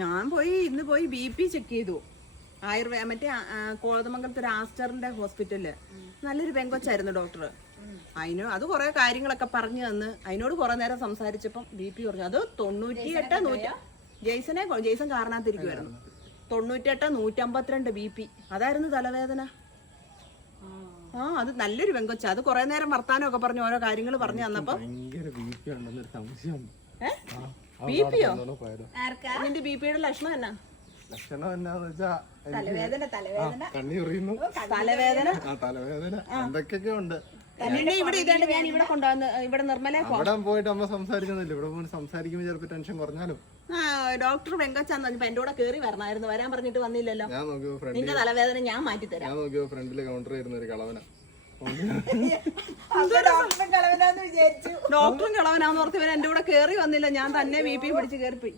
ഞാൻ ഇന്ന് പോയി BP ചെക്ക് ചെയ്തു. മറ്റേ കോതമംഗലത്ത് ഒരു ആസ്റ്ററിന്റെ ഹോസ്പിറ്റലില്. നല്ലൊരു പെങ്കൊച്ചായിരുന്നു ഡോക്ടർ. അത് കുറെ കാര്യങ്ങളൊക്കെ പറഞ്ഞു തന്ന് അതിനോട് കുറെ നേരം സംസാരിച്ചപ്പം BP പറഞ്ഞു. അത് 98 ജെയ്സൺ കാരണത്തിരിക്കുമായിരുന്നു. 98 152 BP. അതായിരുന്നു തലവേദന. അത് നല്ലൊരു പെങ്കൊച്ച. അത് കുറെ നേരം വർത്താനമൊക്കെ പറഞ്ഞു ഓരോ കാര്യങ്ങൾ പറഞ്ഞു തന്നപ്പോ BPയോ? നിന്റെ BPയുടെ ലക്ഷണം എന്നാ? ലക്ഷണം എന്നാന്ന് വെച്ചാ തലവേദന എന്തൊക്കെയൊക്കെ ഉണ്ട്. ഇവിടെ ഇതാണ്ട് ഞാൻ ഇവിടെ കൊണ്ടുവന്ന് ഇവിടെ നിർമ്മല അവിടെ പോയിട്ട് അമ്മ സംസാരിക്കുന്നില്ല. ഇവിടെ പോയി സംസാരിക്കുമ്പോ ചിലപ്പോ ടെൻഷൻ കുറഞ്ഞാലും. ഡോക്ടർ വെങ്കച്ചാന്ന് എന്റെ കൂടെ കേറി വരണമായിരുന്നു. വരാൻ പറഞ്ഞിട്ട് വന്നില്ലല്ലോ. ഞാൻ നോക്കിയപ്പോ നിന്റെ തലവേദന ഞാൻ മാറ്റി തരാം. ഞാൻ നോക്കിയപ്പോ ഫ്രണ്ടില് കൗണ്ടർ ആയിരുന്ന ഒരു കളവന. ഡോക്ടറും കളവനാന്ന് ഓർത്ത് ഇവൻ എന്റെ കൂടെ കേറി വന്നില്ല. ഞാൻ തന്നെ BP പിടിച്ച് കേറിപ്പോയി.